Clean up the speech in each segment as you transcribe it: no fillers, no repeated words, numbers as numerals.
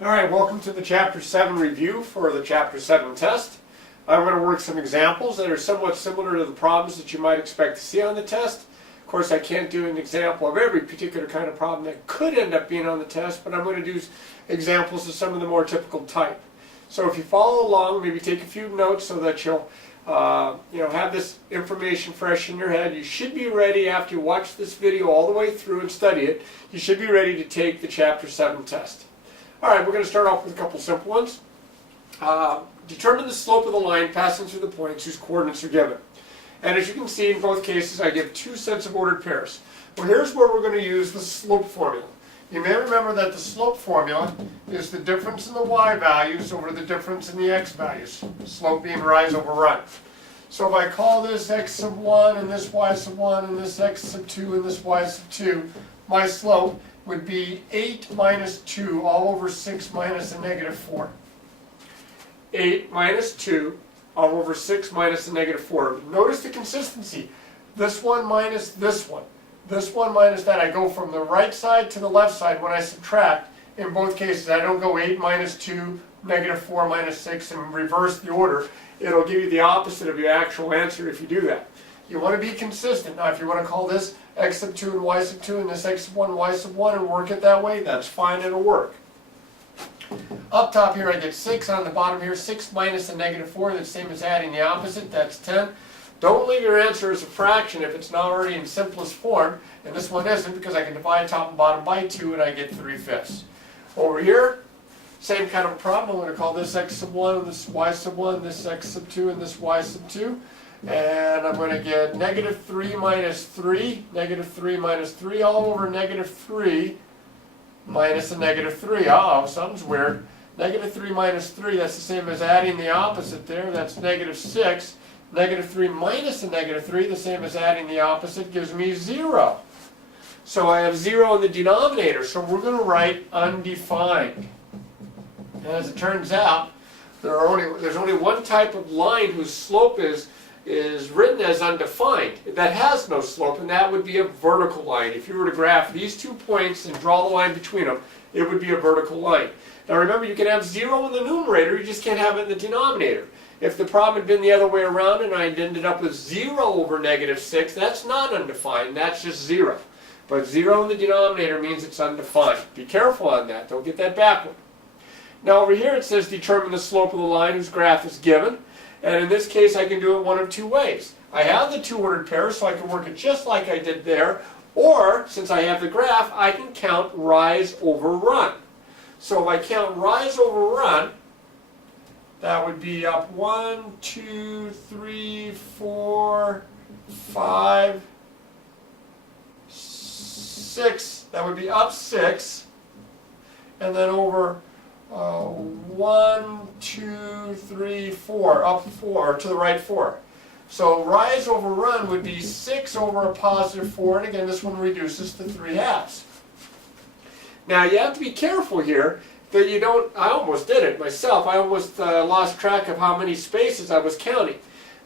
Alright, welcome to the Chapter 7 review for the Chapter 7 test. I'm going to work some examples that are somewhat similar to the problems that you might expect to see on the test. Of course, I can't do an example of every particular kind of problem that could end up being on the test, but I'm going to do examples of some of the more typical type. So if you follow along, maybe take a few notes so that you'll have this information fresh in your head. You should be ready after you watch this video all the way through and study it. You should be ready to take the Chapter 7 test. Alright, we're going to start off with a couple simple ones. Determine the slope of the line passing through the points whose coordinates are given. And as you can see, in both cases, I give two sets of ordered pairs. Well, here's where we're going to use the slope formula. You may remember that the slope formula is the difference in the y values over the difference in the x values. Slope being rise over run. So if I call this x sub 1 and this y sub 1 and this x sub 2 and this y sub 2, my slope would be 8 minus 2 all over 6 minus a negative 4. 8 minus 2 all over 6 minus a negative 4. Notice the consistency. This one minus this one. This one minus that. I go from the right side to the left side when I subtract. In both cases, I don't go 8 minus 2, negative 4 minus 6, and reverse the order. It'll give you the opposite of your actual answer if you do that. You want to be consistent. Now, if you want to call this x sub 2 and y sub 2 and this x sub 1 and y sub 1 and work it that way, that's fine, it'll work. Up top here I get 6, on the bottom here 6 minus a negative 4, that's the same as adding the opposite, that's 10. Don't leave your answer as a fraction if it's not already in simplest form, and this one isn't because I can divide top and bottom by 2 and I get 3/5. Over here, same kind of a problem. I'm going to call this x sub 1 and this y sub 1, this x sub 2 and this y sub 2. And I'm going to get negative 3 minus 3, negative 3 minus 3 all over negative 3 minus a negative 3. Uh-oh, something's weird. Negative 3 minus 3, that's the same as adding the opposite there. That's negative 6. Negative 3 minus a negative 3, the same as adding the opposite, gives me 0. So I have 0 in the denominator, so we're going to write undefined. And as it turns out, there's only one type of line whose slope is written as undefined. That has no slope, and that would be a vertical line. If you were to graph these 2 points and draw the line between them, it would be a vertical line. Now remember, you can have 0 in the numerator, you just can't have it in the denominator. If the problem had been the other way around and I ended up with 0 over negative 6, that's not undefined, that's just 0. But 0 in the denominator means it's undefined. Be careful on that, don't get that backward. Now over here it says determine the slope of the line whose graph is given. And in this case, I can do it one of two ways. I have the two ordered pairs, so I can work it just like I did there. Or, since I have the graph, I can count rise over run. So if I count rise over run, that would be up 1, 2, 3, 4, 5, 6. That would be up 6. And then over 1, 2, 3, 4, up 4, to the right 4. So rise over run would be 6 over a positive 4, and again this one reduces to 3/2. Now you have to be careful here that you don't, I almost did it myself, I almost lost track of how many spaces I was counting.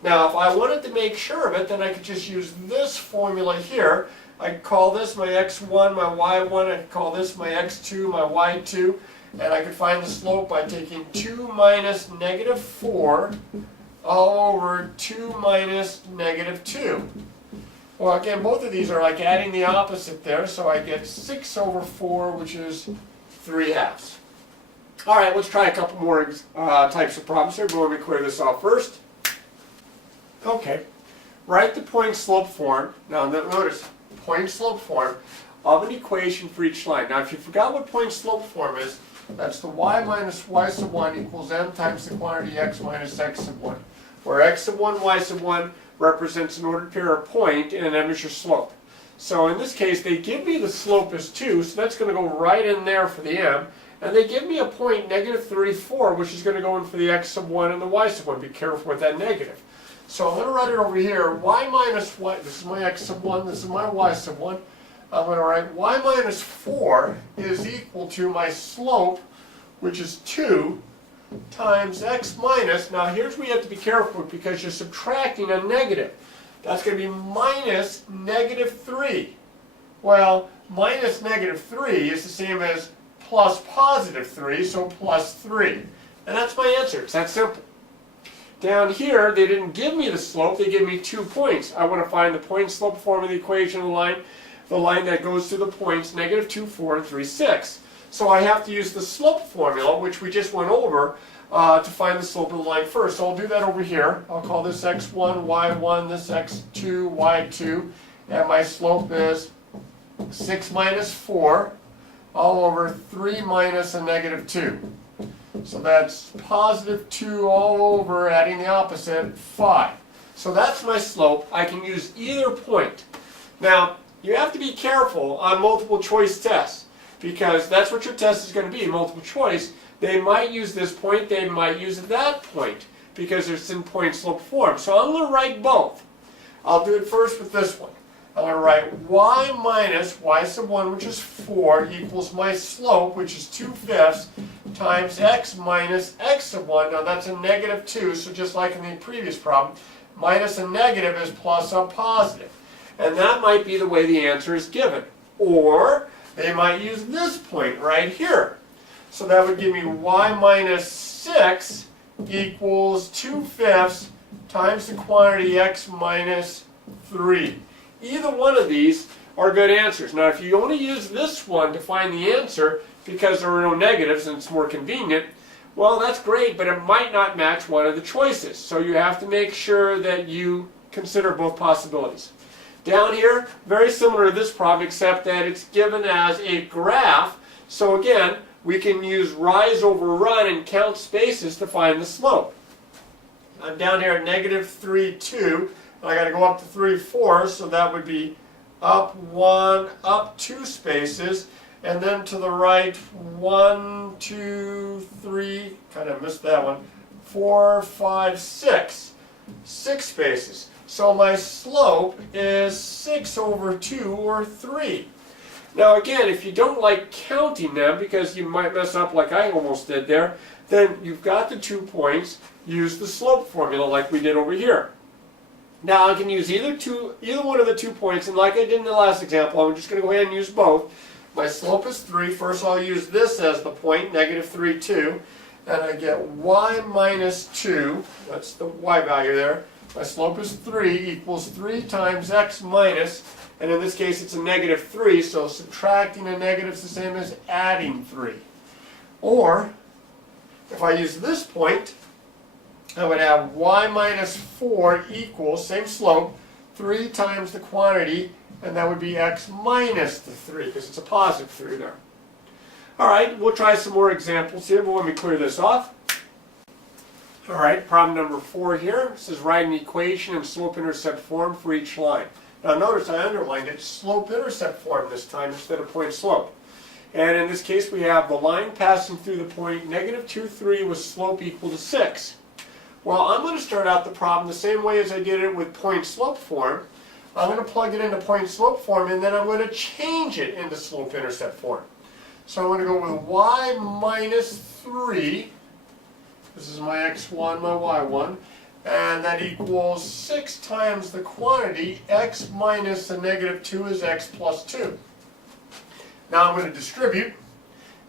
Now if I wanted to make sure of it, then I could just use this formula here. I could call this my x1, my y1, I could call this my x2, my y2. And I could find the slope by taking 2 minus negative 4 all over 2 minus negative 2. Well, again, both of these are like adding the opposite there, so I get 6 over 4, which is 3/2. All right, let's try a couple more types of problems here, but let me clear this off first. Okay, write the point-slope form. Now, notice, point-slope form of an equation for each line. Now, if you forgot what point-slope form is, that's the y minus y sub 1 equals m times the quantity x minus x sub 1, where x sub 1, y sub 1 represents an ordered pair of point, and m is your slope. So in this case, they give me the slope as 2, so that's going to go right in there for the m, and they give me a point, negative 34, which is going to go in for the x sub 1 and the y sub 1. Be careful with that negative. So I'm going to write it over here, y minus y, this is my x sub 1, this is my y sub 1. I'm going to write y minus 4 is equal to my slope, which is 2, times x minus, now here's where you have to be careful because you're subtracting a negative. That's going to be minus negative 3. Well, minus negative 3 is the same as plus positive 3, so plus 3. And that's my answer. It's that simple. Down here, they didn't give me the slope, they give me 2 points. I want to find the point-slope form of the equation of the line that goes through the points, negative 2, 4, and 3, 6. So I have to use the slope formula, which we just went over, to find the slope of the line first. So I'll do that over here. I'll call this x1, y1, this x2, y2, and my slope is 6 minus 4 all over 3 minus a negative 2. So that's positive 2 all over, adding the opposite, 5. So that's my slope. I can use either point. Now, you have to be careful on multiple choice tests, because that's what your test is going to be, multiple choice. They might use this point, they might use that point, because it's in point-slope form. So I'm going to write both. I'll do it first with this one. I'm going to write y minus y sub 1, which is 4, equals my slope, which is 2/5, times x minus x sub 1. Now that's a negative 2, so just like in the previous problem, minus a negative is plus a positive. And that might be the way the answer is given. Or they might use this point right here. So that would give me y minus 6 equals 2/5 times the quantity x minus 3. Either one of these are good answers. Now, if you only use this one to find the answer because there are no negatives and it's more convenient, well, that's great, but it might not match one of the choices. So you have to make sure that you consider both possibilities. Down here, very similar to this problem, except that it's given as a graph. So again, we can use rise over run and count spaces to find the slope. I'm down here at negative 3, 2. I got to go up to 3, 4, so that would be up 1, up 2 spaces, and then to the right 1, 2, 3, kind of missed that one, 4, 5, 6. 6 spaces. So my slope is 6 over 2, or 3. Now again, if you don't like counting them, because you might mess up like I almost did there, then you've got the 2 points, use the slope formula like we did over here. Now I can use either one of the 2 points, and like I did in the last example, I'm just going to go ahead and use both. My slope is 3. First I'll use this as the point, negative 3, 2, and I get y minus 2, that's the y value there. My slope is 3 equals 3 times x minus, and in this case it's a negative 3, so subtracting a negative is the same as adding 3. Or, if I use this point, I would have y minus 4 equals, same slope, 3 times the quantity, and that would be x minus the 3, because it's a positive 3 there. Alright, we'll try some more examples here, but let me clear this off. Alright, problem number 4 here. It says write an equation in slope-intercept form for each line. Now notice I underlined it, slope-intercept form this time instead of point-slope. And in this case we have the line passing through the point, negative 2, 3 with slope equal to 6. Well, I'm going to start out the problem the same way as I did it with point-slope form. I'm going to plug it into point-slope form, and then I'm going to change it into slope-intercept form. So I'm going to go with y minus 3. This is my x1, my y1. And that equals 6 times the quantity, x minus the negative 2 is x plus 2. Now I'm going to distribute.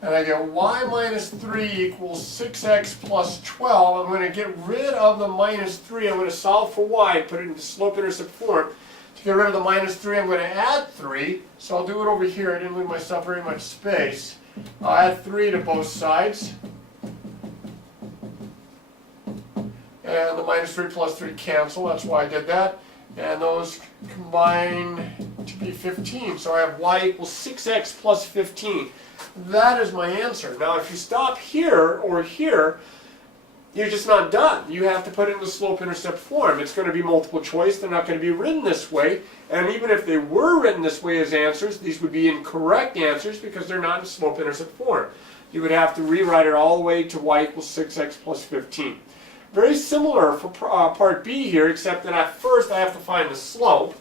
And I get y minus 3 equals 6x plus 12. I'm going to get rid of the minus 3. I'm going to solve for y and put it into slope-intercept form. To get rid of the minus 3, I'm going to add 3. So I'll do it over here. I didn't leave myself very much space. I'll add 3 to both sides. And the minus 3 plus 3 cancel. That's why I did that. And those combine to be 15. So I have y equals 6x plus 15. That is my answer. Now if you stop here or here, you're just not done. You have to put it in the slope-intercept form. It's going to be multiple choice. They're not going to be written this way. And even if they were written this way as answers, these would be incorrect answers because they're not in slope-intercept form. You would have to rewrite it all the way to y equals 6x plus 15. Very similar for part B here, except that at first I have to find the slope.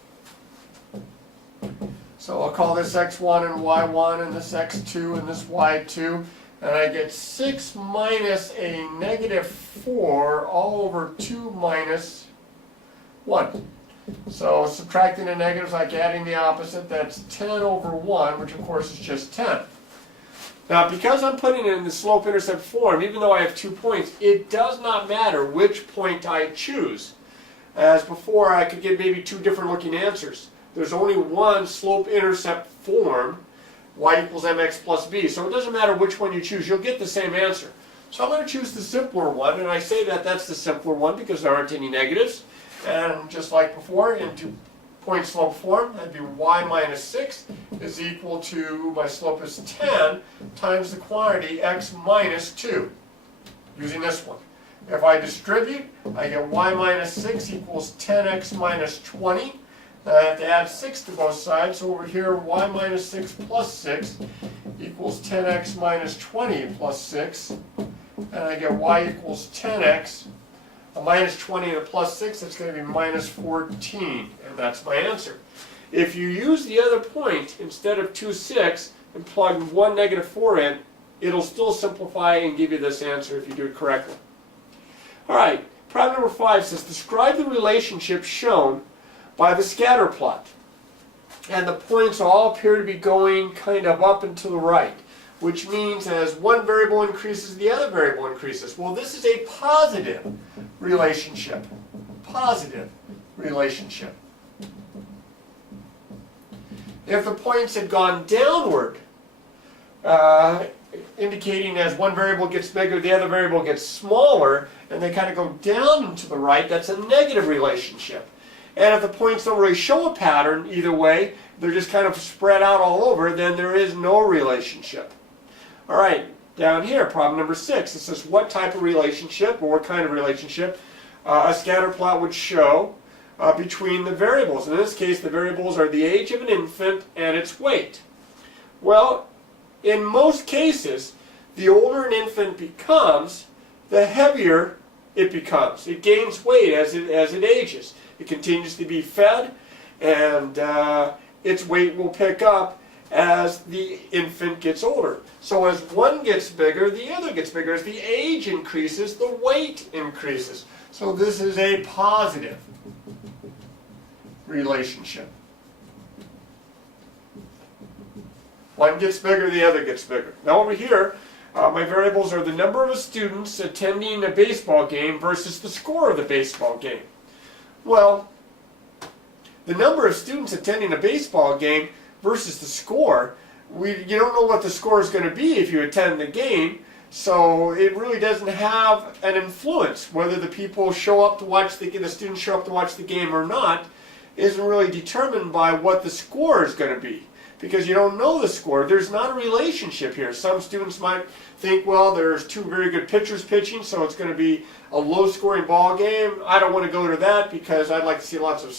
So I'll call this x1 and y1, and this x2 and this y2. And I get 6 minus a negative 4 all over 2 minus 1. So subtracting the negatives like adding the opposite, that's 10 over 1, which of course is just 10. Now, because I'm putting it in the slope-intercept form, even though I have 2 points, it does not matter which point I choose. As before, I could get maybe 2 different looking answers. There's only one slope-intercept form, y equals mx plus b. So it doesn't matter which one you choose, you'll get the same answer. So I'm going to choose the simpler one, and I say that that's the simpler one because there aren't any negatives. And just like before, in 2-point slope form, that'd be y minus 6 is equal to, my slope is 10, times the quantity x minus 2, using this one. If I distribute, I get y minus 6 equals 10x minus 20. Now I have to add 6 to both sides, so over here y minus 6 plus 6 equals 10x minus 20 plus 6. And I get y equals 10x. A minus 20 and a plus 6, that's going to be minus 14. And that's my answer. If you use the other point instead of 2, 6 and plug 1, negative 4 in, it'll still simplify and give you this answer if you do it correctly. Alright, problem number 5 says, describe the relationship shown by the scatter plot. And the points all appear to be going kind of up and to the right, which means as one variable increases, the other variable increases. Well, this is a positive relationship. Positive relationship. If the points had gone downward, indicating as one variable gets bigger, the other variable gets smaller, and they kind of go down and to the right, that's a negative relationship. And if the points don't really show a pattern either way, they're just kind of spread out all over, then there is no relationship. All right, down here, problem number 6. It says what type of relationship, or what kind of relationship, a scatter plot would show between the variables. In this case, the variables are the age of an infant and its weight. Well, in most cases, the older an infant becomes, the heavier it becomes. It gains weight as it ages. It continues to be fed, and its weight will pick up as the infant gets older. So as one gets bigger, the other gets bigger. As the age increases, the weight increases. So this is a positive relationship. One gets bigger, the other gets bigger. Now over here, my variables are the number of students attending a baseball game versus the score of the baseball game. Well, the number of students attending a baseball game versus the score, you don't know what the score is going to be if you attend the game, so it really doesn't have an influence. Whether the people show up to watch the students show up to watch the game or not isn't really determined by what the score is going to be, because you don't know the score. There's not a relationship here. Some students might think, well, there's 2 very good pitchers pitching, so it's going to be a low-scoring ball game. I don't want to go to that because I'd like to see lots of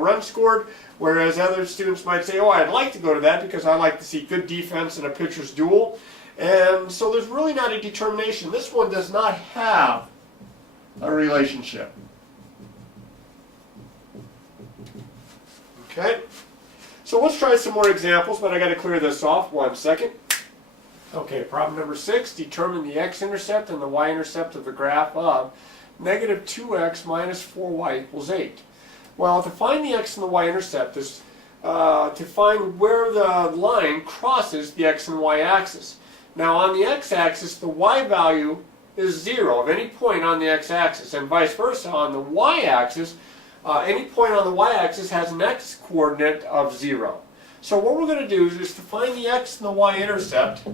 runs scored. Whereas other students might say, oh, I'd like to go to that because I like to see good defense in a pitcher's duel. And so there's really not a determination. This one does not have a relationship. Okay? So let's try some more examples, but I got to clear this off 1 second. Okay, problem number 6, determine the x-intercept and the y-intercept of the graph of negative 2x minus 4y equals 8. Well, to find the x and the y-intercept is to find where the line crosses the x and y axis. Now on the x-axis, the y value is 0 of any point on the x-axis, and vice versa on the y-axis. Any point on the y-axis has an x-coordinate of 0. So what we're going to do is to find the x and the y-intercept.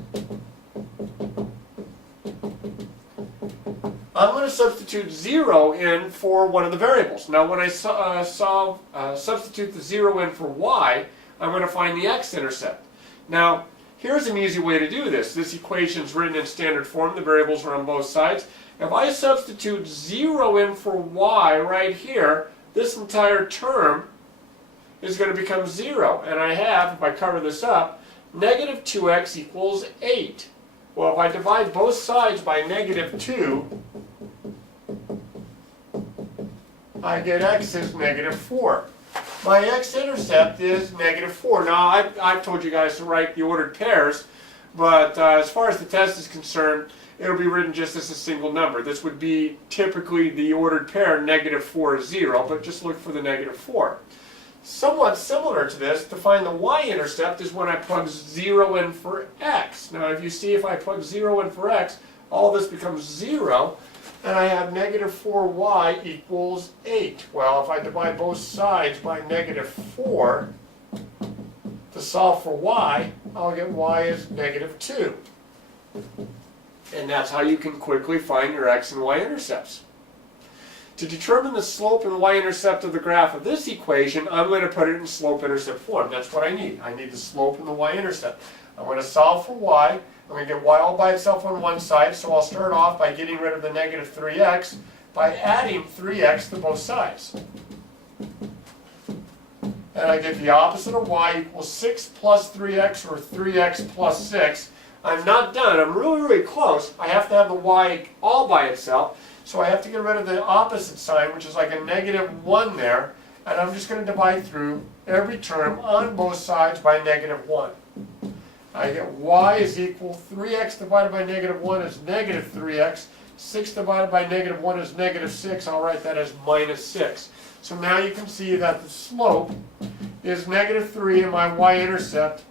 I'm going to substitute 0 in for one of the variables. Now when I substitute the 0 in for y, I'm going to find the x-intercept. Now here's an easy way to do this. This equation is written in standard form. The variables are on both sides. If I substitute 0 in for y right here, this entire term is going to become 0. And I have, if I cover this up, negative 2x equals 8. Well, if I divide both sides by negative 2, I get x is negative 4. My x-intercept is negative 4. Now, I've told you guys to write the ordered pairs, but as far as the test is concerned, it'll be written just as a single number. This would be typically the ordered pair, negative 4 is 0, but just look for the negative 4. Somewhat similar to this, to find the y-intercept is when I plug 0 in for x. Now if you see, if I plug 0 in for x, all this becomes 0, and I have negative 4y equals 8. Well, if I divide both sides by negative 4 to solve for y, I'll get y is negative 2. And that's how you can quickly find your x and y-intercepts. To determine the slope and y-intercept of the graph of this equation, I'm going to put it in slope-intercept form. That's what I need. I need the slope and the y-intercept. I'm going to solve for y. I'm going to get y all by itself on one side, so I'll start off by getting rid of the negative 3x by adding 3x to both sides. And I get the opposite of y equals 6 plus 3x, or 3x plus 6. I'm not done. I'm really, really close. I have to have the y all by itself. So I have to get rid of the opposite sign, which is like a negative 1 there. And I'm just going to divide through every term on both sides by negative 1. I get y is equal, 3x divided by negative 1 is negative 3x. 6 divided by negative 1 is negative 6. I'll write that as minus 6. So now you can see that the slope is negative 3 and my y-intercept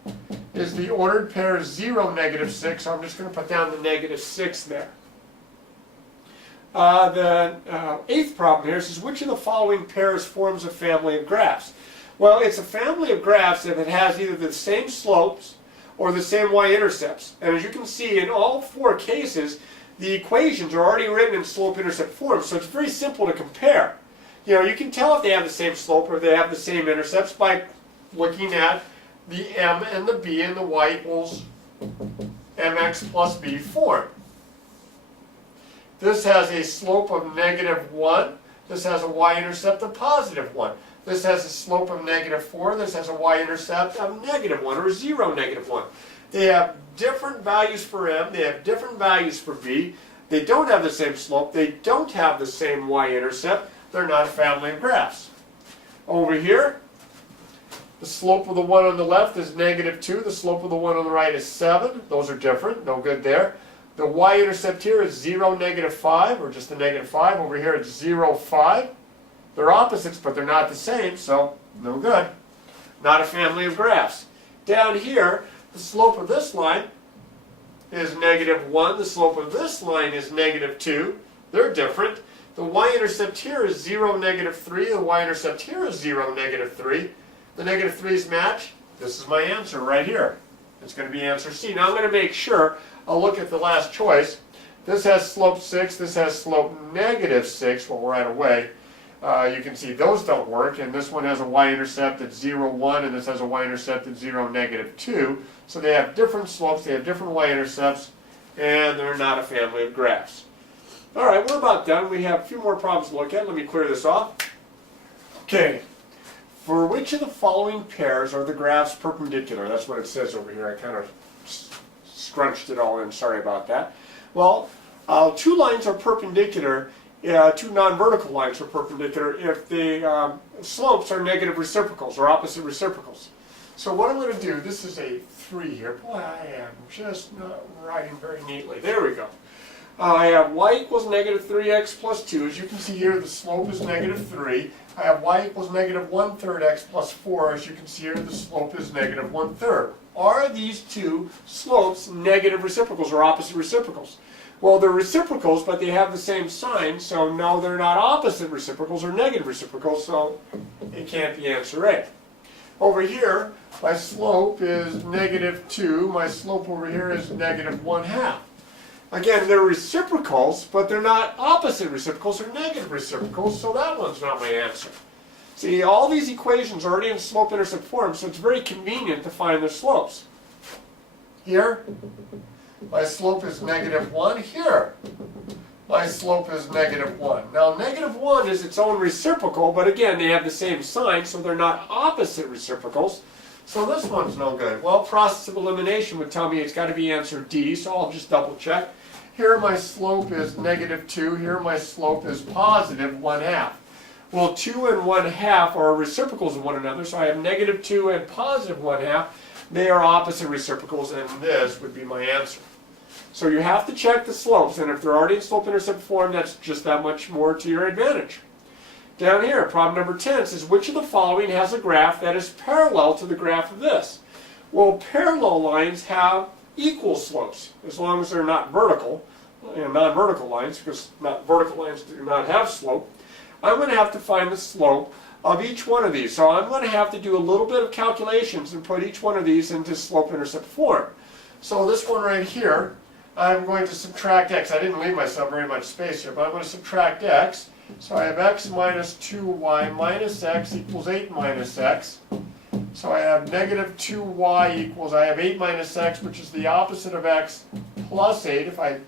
is the ordered pair 0, negative 6. So I'm just going to put down the negative 6 there. The eighth problem here says, which of the following pairs forms a family of graphs? Well, it's a family of graphs if it has either the same slopes or the same y-intercepts. And as you can see, in all four cases, the equations are already written in slope-intercept form, so it's very simple to compare. You know, you can tell if they have the same slope or they have the same intercepts by looking at the m and the b and the y equals mx plus b form. This has a slope of negative 1. This has a y-intercept of positive 1. This has a slope of negative 4. This has a y-intercept of negative 1, or 0, negative 1. They have different values for m. They have different values for b. They don't have the same slope. They don't have the same y-intercept. They're not a family of graphs. Over here, the slope of the one on the left is negative 2. The slope of the one on the right is 7. Those are different. No good there. The y-intercept here is 0, negative 5, or just a negative 5. Over here it's 0, 5. They're opposites, but they're not the same, so no good. Not a family of graphs. Down here, the slope of this line is negative 1. The slope of this line is negative 2. They're different. The y-intercept here is 0, negative 3. The y-intercept here is 0, negative 3. The negative 3's match. This is my answer right here. It's going to be answer C. Now I'm going to make sure I'll look at the last choice. This has slope 6. This has slope negative 6. Well, right away, you can see those don't work. And this one has a y-intercept at 0, 1. And this has a y-intercept at 0, negative 2. So they have different slopes. They have different y-intercepts. And they're not a family of graphs. All right, we're about done. We have a few more problems to look at. Let me clear this off. Okay. For which of the following pairs are the graphs perpendicular? That's what it says over here. I kind of scrunched it all in. Sorry about that. Well, two lines are perpendicular. Two non-vertical lines are perpendicular if the slopes are negative reciprocals or opposite reciprocals. So what I'm going to do, this is a 3 here. Boy, I am just not writing very neatly. There we go. I have y equals negative 3x plus 2. As you can see here, the slope is negative 3. I have y equals negative 1/3 x plus 4. As you can see here, the slope is negative 1/3. Are these two slopes negative reciprocals or opposite reciprocals? Well, they're reciprocals, but they have the same sign, so no, they're not opposite reciprocals or negative reciprocals, so it can't be answer A. Over here, my slope is negative 2. My slope over here is negative 1/2. Again, they're reciprocals, but they're not opposite reciprocals or negative reciprocals, so that one's not my answer. See, all these equations are already in slope-intercept form, so it's very convenient to find their slopes. Here, my slope is negative 1. Here, my slope is negative 1. Now, negative 1 is its own reciprocal, but again, they have the same sign, so they're not opposite reciprocals. So this one's no good. Well, process of elimination would tell me it's got to be answer D, so I'll just double check. Here my slope is negative 2. Here my slope is positive 1/2. Well, 2 and 1/2 are reciprocals of one another, so I have negative 2 and positive 1/2. They are opposite reciprocals, and this would be my answer. So you have to check the slopes, and if they're already in slope-intercept form, that's just that much more to your advantage. Down here, problem number 10 says, which of the following has a graph that is parallel to the graph of this? Well, parallel lines have equal slopes, as long as they're not vertical, non-vertical lines, because vertical lines do not have slope. I'm going to have to find the slope of each one of these. So I'm going to have to do a little bit of calculations and put each one of these into slope-intercept form. So this one right here, I'm going to subtract x. I didn't leave myself very much space here, but I'm going to subtract x. So I have x minus 2y minus x equals 8 minus x. So I have negative 2y equals, I have 8 minus x, which is the opposite of x, plus 8. If I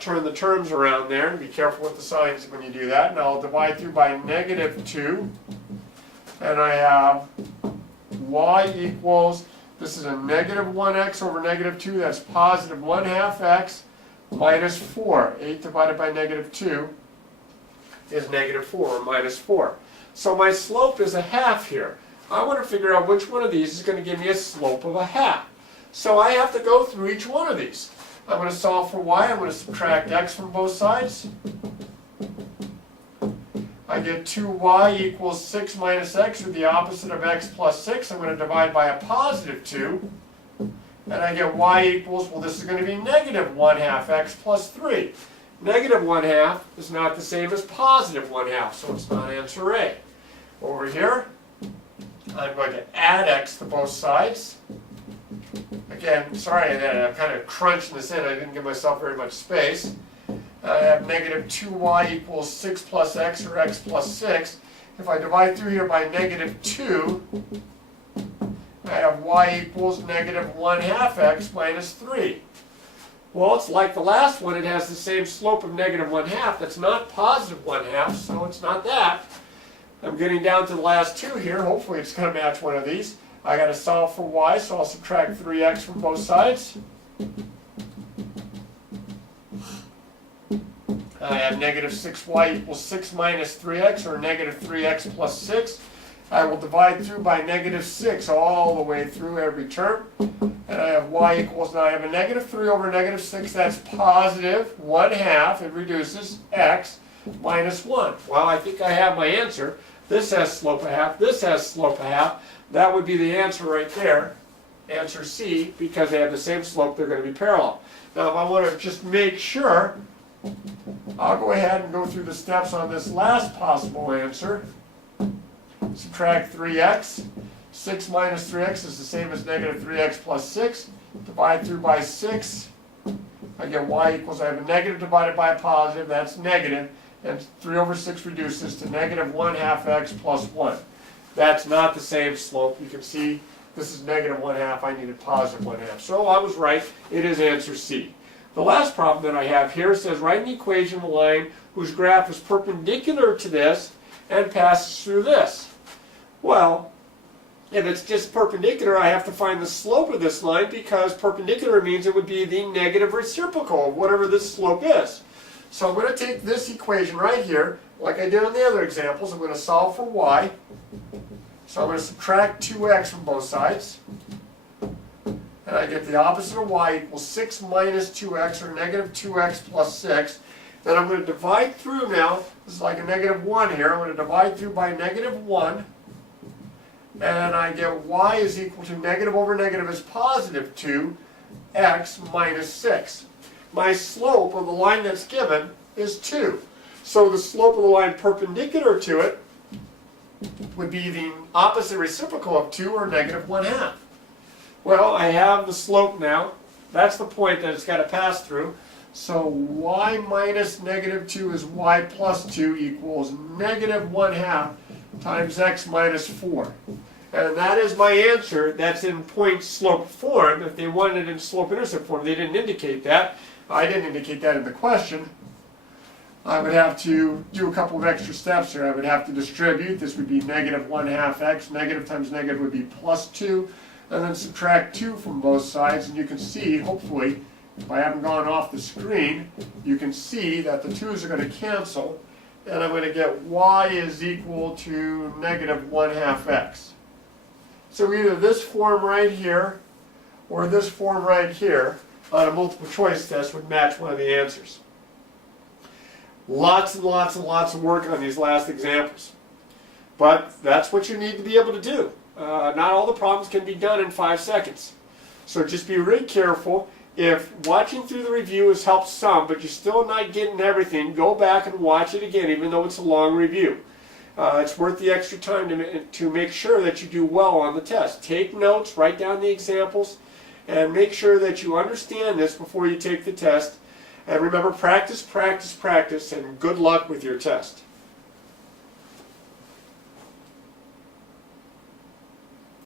turn the terms around there, and be careful with the signs when you do that. And I'll divide through by negative 2. And I have y equals, this is a negative 1x over negative 2. That's positive 1/2 x minus 4. 8 divided by negative 2 is negative 4, or minus 4. So my slope is a half here. I want to figure out which one of these is going to give me a slope of a half. So I have to go through each one of these. I'm going to solve for y. I'm going to subtract x from both sides. I get 2y equals 6 minus x, or the opposite of x plus 6. I'm going to divide by a positive 2. And I get y equals, well, this is going to be negative 1/2 x plus 3. Negative 1/2 is not the same as positive 1/2, so it's not answer A. Over here, I'm going to add x to both sides. Again, sorry, I'm kind of crunching this in. I didn't give myself very much space. I have negative 2y equals 6 plus x, or x plus 6. If I divide through here by negative 2, I have y equals negative 1/2 x minus 3. Well, it's like the last one. It has the same slope of negative 1/2. That's not positive 1/2, so it's not that. I'm getting down to the last two here. Hopefully it's going to match one of these. I got to solve for y, so I'll subtract 3x from both sides. I have negative 6y equals 6 minus 3x, or negative 3x plus 6. I will divide through by negative 6 all the way through every term. And I have y equals, now I have a negative 3 over negative 6. That's positive 1/2. It reduces x minus 1. Well, I think I have my answer. This has slope a half. This has slope a half. That would be the answer right there. Answer C, because they have the same slope, they're going to be parallel. Now, if I want to just make sure, I'll go ahead and go through the steps on this last possible answer. Subtract 3x. 6 minus 3x is the same as negative 3x plus 6. Divide through by 6. I get y equals, I have a negative divided by a positive, that's negative. And 3 over 6 reduces to negative 1/2 x plus 1. That's not the same slope. You can see this is negative 1/2. I needed positive 1/2. So I was right. It is answer C. The last problem that I have here says write an equation of a line whose graph is perpendicular to this and passes through this. Well, if it's just perpendicular, I have to find the slope of this line, because perpendicular means it would be the negative reciprocal of whatever this slope is. So I'm going to take this equation right here, like I did on the other examples. I'm going to solve for y. So I'm going to subtract 2x from both sides. And I get the opposite of y equals 6 minus 2x, or negative 2x plus 6. Then I'm going to divide through now. This is like a negative 1 here. I'm going to divide through by negative 1. And I get y is equal to negative over negative is positive 2x minus 6. My slope of the line that's given is 2. So the slope of the line perpendicular to it would be the opposite reciprocal of 2, or negative 1/2. Well, I have the slope now. That's the point that it's got to pass through. So y minus negative 2 is y plus 2 equals negative 1/2 times x minus 4. And that is my answer. That's in point slope form. If they wanted it in slope-intercept form, they didn't indicate that. I didn't indicate that in the question. I would have to do a couple of extra steps here. I would have to distribute. This would be negative 1/2 x. Negative times negative would be plus 2. And then subtract 2 from both sides. And you can see, hopefully, if I haven't gone off the screen, you can see that the 2's are going to cancel. And I'm going to get y is equal to negative 1/2 x. So either this form right here or this form right here on a multiple choice test would match one of the answers. Lots and lots and lots of work on these last examples. But that's what you need to be able to do. Not all the problems can be done in 5 seconds. So just be really careful. If watching through the review has helped some, but you're still not getting everything, go back and watch it again, even though it's a long review. It's worth the extra time to make sure that you do well on the test. Take notes, write down the examples, and make sure that you understand this before you take the test. And remember, practice, practice, practice, and good luck with your test.